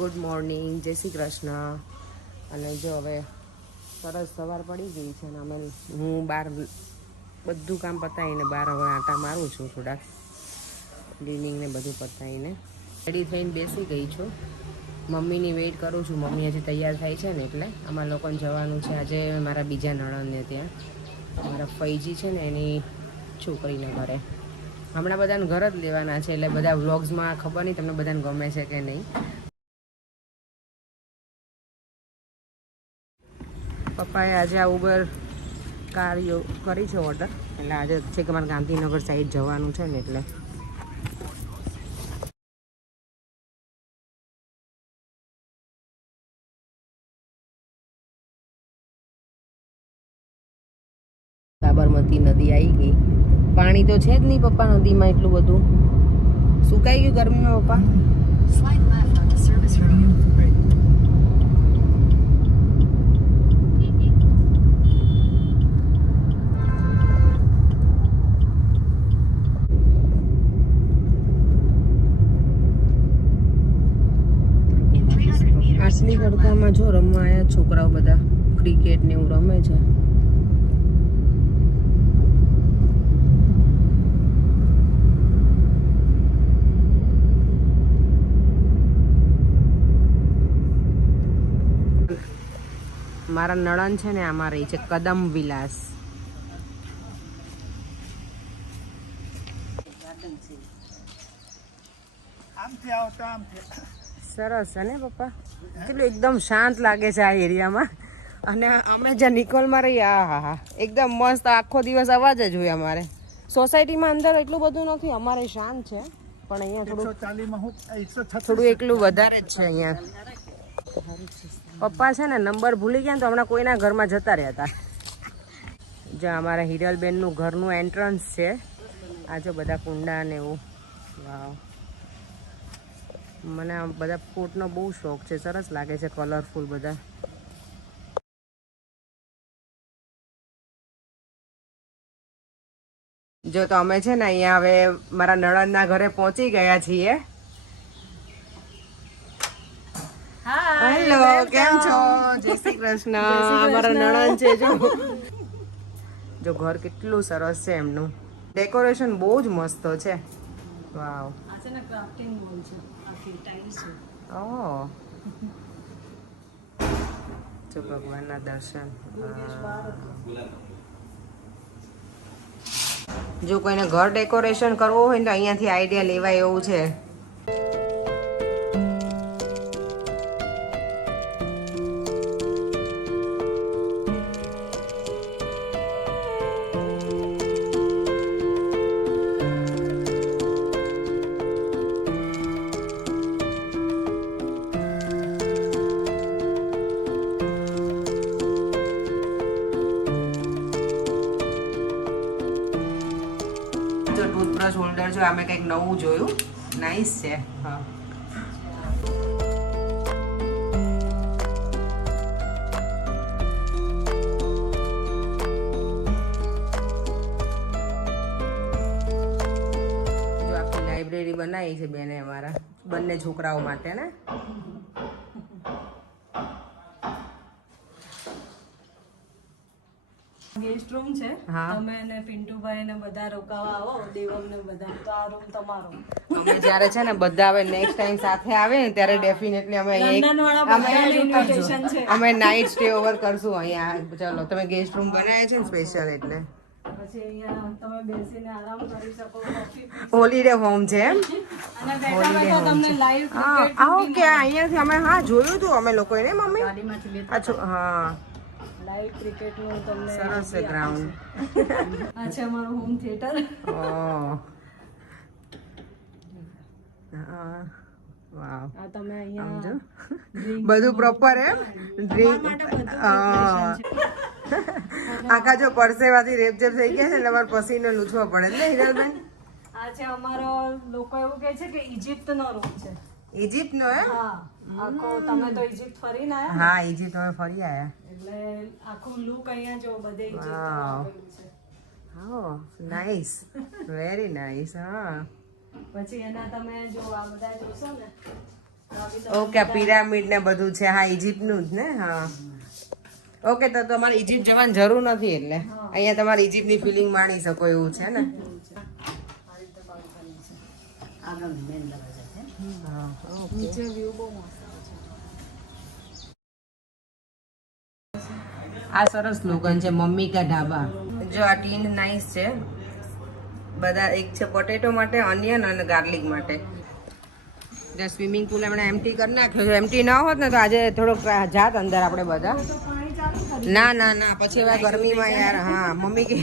Good morning, જય શ્રી કૃષ્ણ. અને જો હવે સરસ સવાર પડી ગઈ છે અને અમે હું બહાર બધું કામ પતાવીને બહાર હવે આંટા મારું છું, થોડાક ક્લિનિંગ ને બધું પતાવીને રેડી થઈને બેસી ગઈ છું. મમ્મીની વેઇટ કરું છું. મમ્મી હજી તૈયાર થાય છે ને એટલે અમારા લોકોને જવાનું છે આજે મારા બીજા નણંદને ત્યાં, મારા ફઈજી છે ને એની છોકરીને ઘરે. હમણાં બધાને ઘર જ લેવાના છે એટલે બધા વ્લોગ્સમાં ખબર નહીં તમને બધાને ગમે છે કે નહીં. પપ્પાએ આજે આ ઉબર કાર કરી છે ઓર્ડર, એટલે આજે છે કે મારે ગાંધીનગર સાઈડ જવાનું છે ને એટલે સાબરમતી નદી આવી ગઈ. પાણી તો છે જ નહીં પપ્પા નદીમાં, એટલું બધું સુકાઈ ગયું ગરમીમાં પપ્પા. આટલી તડકામાં જો રમવા આવ્યા છોકરાઓ બધા, ક્રિકેટ ને એવું રમે છે. મારા નણંદ છે ને આમાં રહી છે, કદમ વિલાસ. સરસ છે ને પપ્પા, કેટલું એકદમ શાંત લાગે છે આ એરિયામાં. અને અમે જ્યાં નિકોલમાં રહીએ, હા હા એકદમ મસ્ત, આખો દિવસ અવાજ જ હોય અમારે. સોસાયટીમાં અંદર એટલું બધું નથી, અમારે શાંત છે, પણ અહીંયા થોડું એકલું વધારે જ છે અહીંયા. પપ્પા છે ને નંબર ભૂલી ગયા ને તો હમણાં કોઈના ઘરમાં જતા રહ્યા હતા. જ્યાં અમારા હિરલબેનનું ઘરનું એન્ટ્રન્સ છે. આજે બધા કુંડા ને એવું. વાવ, મને આ બધા ફૂટનો બહુ શોખ છે, સરસ લાગે છે, કલરફુલ બધા. જો તો અમે છે ને અહીંયા હવે મારા નણંદના ઘરે પહોંચી ગયા છીએ. હેલો, કેમ છો? જય શ્રી કૃષ્ણ. મારા નણંદ છે જો ઘર કેટલું સરસ છે એમનું. ડેકોરેશન બહુ જ મસ્ત છે. વાવ, ઓહ, જો ભગવાનના દર્શન. જો કોઈને ઘર ડેકોરેશન કરવું હોય ને તો અહીંયાથી આઈડિયા લેવાય એવું છે. ટૂથબ્રશ હોલ્ડર જો અમે કંઈક નવું જોયું, નાઈસ છે. હા, જો આખી લાઇબ્રેરી બનાવી છે બેને અમારા બંને છોકરાઓ માટે ને. ગેસ્ટ રૂમ છે. તમે અને પિન્ટુભાઈ ને બધા રોકાવા આવો, દેવમ ને બધા, તો આ રૂમ તમારો. અમે જ્યારે છે ને બધા હવે નેક્સ્ટ ટાઈમ સાથે આવે ને ત્યારે ડેફિનેટલી અમે નાઇટ સ્ટે ઓવર કરશું અહીંયા. ચલો, તમે ગેસ્ટ રૂમ બનાવ્યા છે ને સ્પેશિયલ, એટલે પછી અહીંયા તમે બેસીને આરામ કરી શકો. હોલીડે હોમ છે એમ. અને બેઠા બેઠા તમને લાઈવ ક્રિકેટ ઓકે, અહીંયાથી અમે હા જોયું હતું અમે લોકોએ ને મમ્મી. અચ્છા, હા, લાઈવ ક્રિકેટ નું તમને સરસ છે ગ્રાઉન્ડ. આ છે અમારું હોમ થિયેટર. ઓહ, વાવ, આ તમે અહીંયા બધું પ્રોપર એમ. ડ્રિંક આખા જો પરસેવાથી રેપજેપ થઈ ગયા છે એટલે અમારે પસીનો લૂછવો પડે ને હિરલબેન. આ છે અમારો, લોકો એવું કહે છે કે ઇજિપ્ત નો રૂમ છે. ઇજિપ્ત નો એમ? હા, આખો તમે તો ઇજિપ્ત ફરીને આયા? હા, ઇજિપ્ત અમે ફરી આયા. એટલે આખું લુક અહીંયા જો બધે ઇજિપ્ત આપેલું છે. Oh, nice. Very nice. હા. પછી એના તમે જો આ બધા જોશો ને ઓકે પિરામિડ ને બધું છે. હા ઇજિપ્તનું જ ને. હા ઓકે તો તમારે ઇજિપ્ત જવાની જરૂર નથી, એટલે અહીંયા તમારે ઇજિપ્તની ફિલિંગ માણી શકો એવું છે ને. નીચે વ્યૂ બહુ મસ્ત આ સરસ સ્લોગન છે, મમ્મી કા ઢાબા. જો આ ટીન નાઈસ છે બધા. એક છે પોટેટો માટે, ઓનિયન અને ગાર્લિક માટે. જે સ્વિમિંગ પુલ એમણે એમ્પ્ટી કરી નાખ્યો છે. એમ્પ્ટી ના હોત ને તો આજે થોડોક જાત અંદર આપણે બધા. ના ના ના પછી હવે ગરમીમાં યાર. હા મમ્મી કે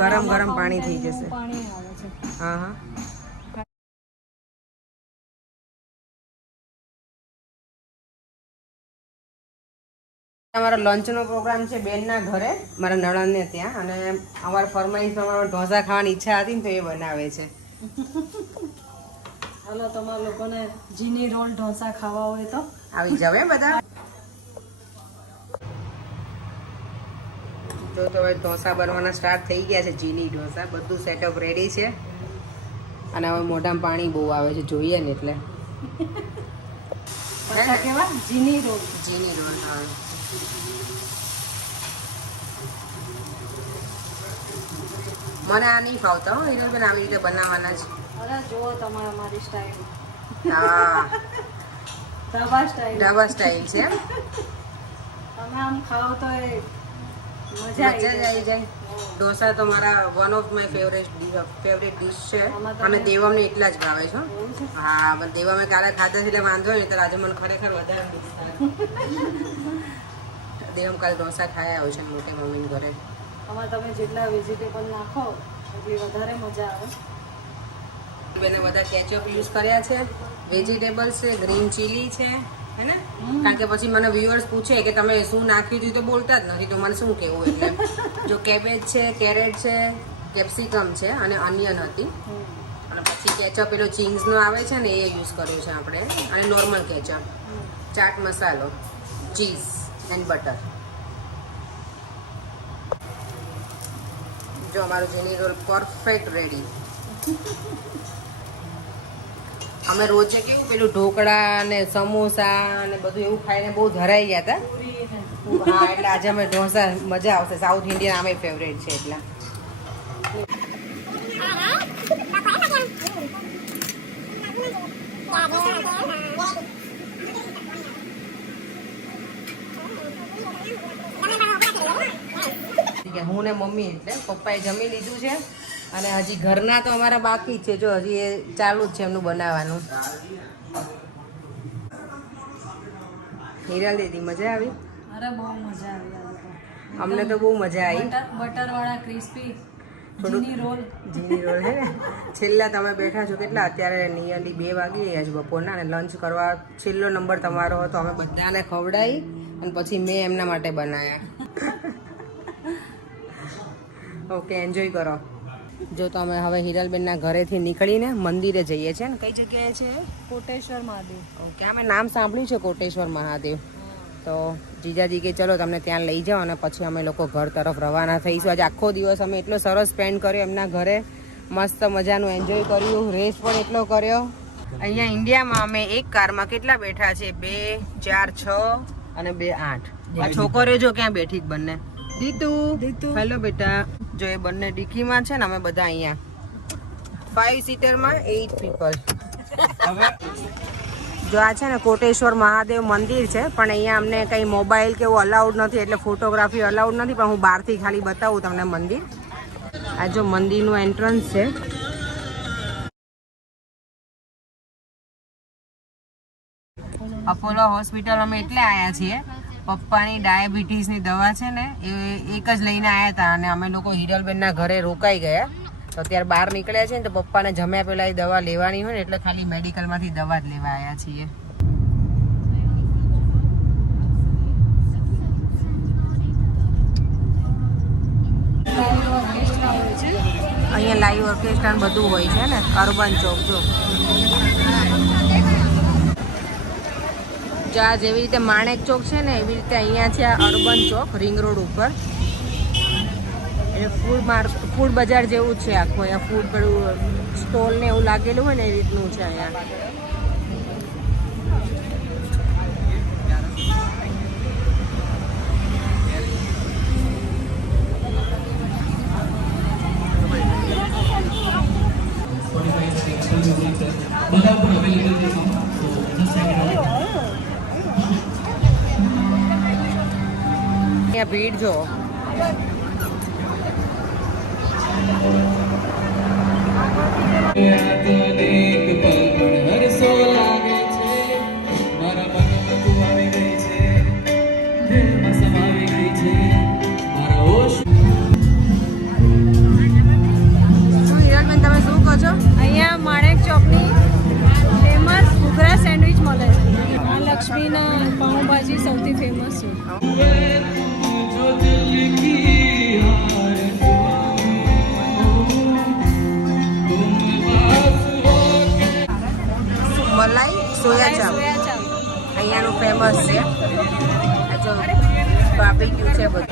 ગરમ ગરમ પાણી થઈ જશે. હા હા અમારો લંચનો પ્રોગ્રામ છે બેનના ઘરે, મારા નણંદને ત્યાં. અને અમારા ફરમાઈશ પ્રમાણે ઢોસા ખાવાની ઈચ્છા હતી ને તો એ બનાવે છે. હાલો તમારા લોકોને જીની રોલ ઢોસા ખાવા હોય તો આવી જાવ બધા. જો તો હવે ઢોસા બનવાના સ્ટાર્ટ થઈ ગયા છે. જીની ઢોસા બધું સેટઅપ રેડી છે. અને હવે મોઢામાં પાણી બહુ આવે છે જોઈએ ને એટલે. કેવા જીની રોલ. જીની રોલ. હા મને આ નહીં ફાવતા હો હિરલબેન, આવી રીતે બનાવવાના જ. અરે જુઓ તમારે અમારી સ્ટાઈલ. હા ઢાબા સ્ટાઈલ. ઢાબા સ્ટાઈલ છે. તમે આમ ખાઓ તો એ મજા મજા જ આવી જાય. ઢોસા તો મારા one of my favourite dish છે. અને દેવમને એટલા જ ભાવે છે. હા પણ દેવમે કાલે ખાધા છે એટલે વાંધો નહીં. તો આજે મને ખરેખર વધારે મિસ થાય. દેવમ કાલે ઢોસા ખાયા આવ્યો છે મોટે મમ્મીને ઘરે. આમાં તમે જેટલા વેજીટેબલ નાખો એટલી વધારે મજા આવે. બેને બધા કેચઅપ યુઝ કર્યા છે, વેજીટેબલ્સ છે, ગ્રીન ચીલી છે, હે ને? કારણ કે પછી મને વ્યુઅર્સ પૂછે કે તમે શું નાખ્યું હતું તો બોલતા જ નથી, તો મને શું કહેવું. એટલે જો કેબેજ છે, કેરેટ છે, કેપ્સિકમ છે અને ઓનિયન હતી. અને પછી કેચઅપ પેલો ચિંગ્સનો આવે છે ને એ યુઝ કર્યો છે આપણે. અને નોર્મલ કેચઅપ, ચાટ મસાલો, ચીઝ એન્ડ બટર. જો અમારું જેની રોલ પરફેક્ટ રેડી. અમે રોજે કેવું પેલું ઢોકળા ને સમોસા ને બધું એવું ખાઈને બહુ ધરાઈ ગયા હતા. હા એટલે આજે અમે ઢોસા મજા આવશે. સાઉથ ઇન્ડિયન આમે ફેવરેટ છે એટલે. હું ને મમ્મી એટલે પપ્પાએ જમી લીધું છે. અને હજી ઘરના તો અમારા બાકી છે. જો હજી એ ચાલુ જ છે એમનું બનાવવાનું. હિરલ દીદી મજા આવી? અરે બહુ મજા આવી. અમને તો બહુ મજા આવી. બટર વાળા ક્રિસ્પી જીની રોલ. જીની રોલ હે ને. છેલ્લા તમે બેઠા છો કેટલા? અત્યારે નિયરલી 2 વાગી ગયા છે બપોરના. અને લંચ કરવા છેલ્લો નંબર તમારો હતો. અમે બધાને ખવડાવી અને પછી મેં એમના માટે બનાવ્યા. ઓકે એન્જોય કરો. જો તો અમે હવે હિરલબેનના ઘરેથી નીકળીને મંદિરે જઈએ છીએ ને. કઈ જગ્યાએ છે? કોટેશ્વર મહાદેવ. ઓકે અમે નામ સાંભળ્યું છે કોટેશ્વર મહાદેવ. તો જીજાજી કે ચલો તમને ત્યાં લઈ જાઓ અને પછી અમે લોકો ઘર તરફ રવાના થઈશું. આજે આખો દિવસ અમે એટલો સરસ સ્પેન્ડ કર્યો એમના ઘરે. મસ્ત મજાનું એન્જોય કર્યું, રેસ પણ એટલો કર્યો. અહીંયા ઇન્ડિયામાં અમે એક કારમાં કેટલા બેઠા છે? 2, 4, 6 અને 2, 8. આ છોકરીઓ જો ક્યાં બેઠી જ બંને. દીતુ હેલો બેટા. જો એ બંને ડિક્કીમાં છે ને અમે બધા અહીંયા 5 સીટરમાં 8 પીપલ. જો આ છે ને કોટેશ્વર મહાદેવ મંદિર છે. પણ અહીંયા અમને કંઈ મોબાઈલ કે એવું અલાઉડ નથી, એટલે ફોટોગ્રાફી અલાઉડ નથી. પણ હું બહારથી ખાલી બતાવું તમને મંદિર. આ જો મંદિરનું એન્ટ્રન્સ છે. અપોલો હોસ્પિટલ અમે એટલે આવ્યા છીએ. પપ્પાની ડાયાબિટીસની દવા છે ને એ એક જ લઈને આવ્યા હતા. અને અમે લોકો હિરલબેનના ઘરે રોકાઈ ગયા. તો અત્યારે બહાર નીકળ્યા છે ને તો પપ્પાને જમ્યા પહેલાં એ દવા લેવાની હોય ને એટલે ખાલી મેડિકલમાંથી દવા જ લેવા આવ્યા છીએ. અહીંયા લાઈવ ઓર્કેસ્ટ્રા બધું હોય છે ને. અર્બન ચોક જો આ જેવી રીતે માણેક ચોક છે ને એવી રીતે અહીંયા છે આ અર્બન ચોક રિંગ રોડ ઉપર. એટલે ફૂડ બજાર જેવું છે આખું. અહીંયા ફૂડ પેલું સ્ટોલ ને એવું લાગેલું હોય ને એ રીતનું છે અહીંયા. અહીંયા ભીડ જો. તમે શું કહો છો? અહીંયા માણેક ચોકની ફેમસ ઘૂઘરા સેન્ડવિચ મળે છે. આ લક્ષ્મીના પાઉંભાજી સૌથી ફેમસ છે. મલાઈ સોયા ચાપ અહીંયાનું ફેમસ છે. આ જો બાર્બીક્યુ છે બધું.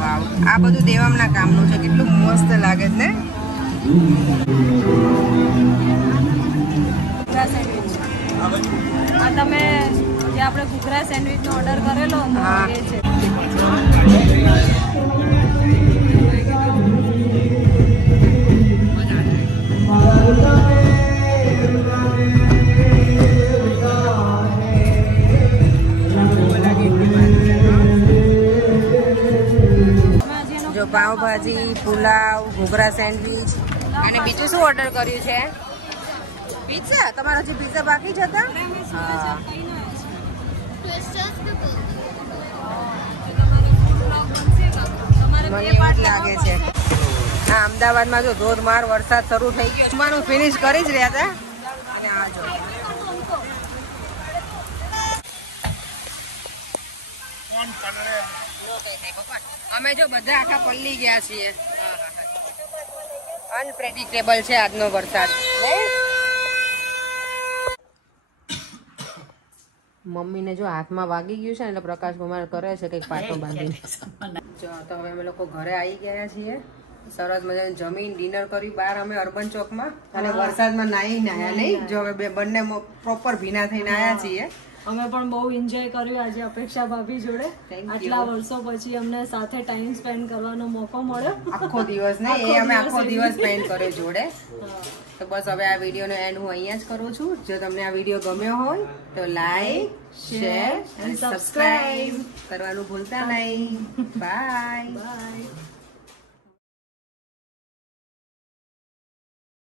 વાવ, આ બધું દેવામના કામનું છે. કેટલું મસ્ત લાગે છે ને. ઘૂઘરા સેન્ડવિચ આ તમે જે આપણે ઘૂઘરા સેન્ડવિચનો ઓર્ડર કરેલો હા. એ છે. જો પાવભાજી, પુલાવ, ઘૂઘરા સેન્ડવીચ અને બીજું શું ઓર્ડર કર્યું છે? પિઝા. તમારા હજી પિઝા બાકી જ હતા? હા. મને એવું જ લાગે છે. હા, અમદાવાદમાં જો ધોધમાર વરસાદ શરૂ થઈ ગયો. જમવાનું ફિનિશ કરી જ રહ્યા હતા અને આ જો અમે જો બધા આખા પલ્લી ગયા છીએ. અનપ્રેડિક્ટેબલ છે આજનો વરસાદ. મમ્મીને જો હાથમાં વાગી ગયું છે ને એટલે પ્રકાશ કુમાર કરે છે કંઈક પાટો બાંધીને. જો તો હવે અમે લોકો ઘરે આવી ગયા છીએ. સરસ મજાનું જમીન ડિનર કર્યું બહાર અમે અર્બન ચોકમાં અને વરસાદમાં નાહી નાયા નહીં. જો હવે બંને પ્રોપર ભીના થઈને આવ્યા છીએ. અમે પણ બહુ એન્જોય કર્યું આજે અપેક્ષા ભાભી જોડે. આટલા વર્ષો પછી અમને સાથે ટાઈમ સ્પેન્ડ કરવાનો મોકો મળ્યો. આખો દિવસ ને એ અમે આખો દિવસ સ્પેન્ડ કર્યો જોડે. તો બસ હવે આ વિડીયોનો એન્ડ હું અહીંયા જ કરું છું. જો તમને આ વિડીયો ગમ્યો હોય તો લાઈક, શેર અને સબસ્ક્રાઇબ કરવાનું ભૂલતા નહીં. બાય.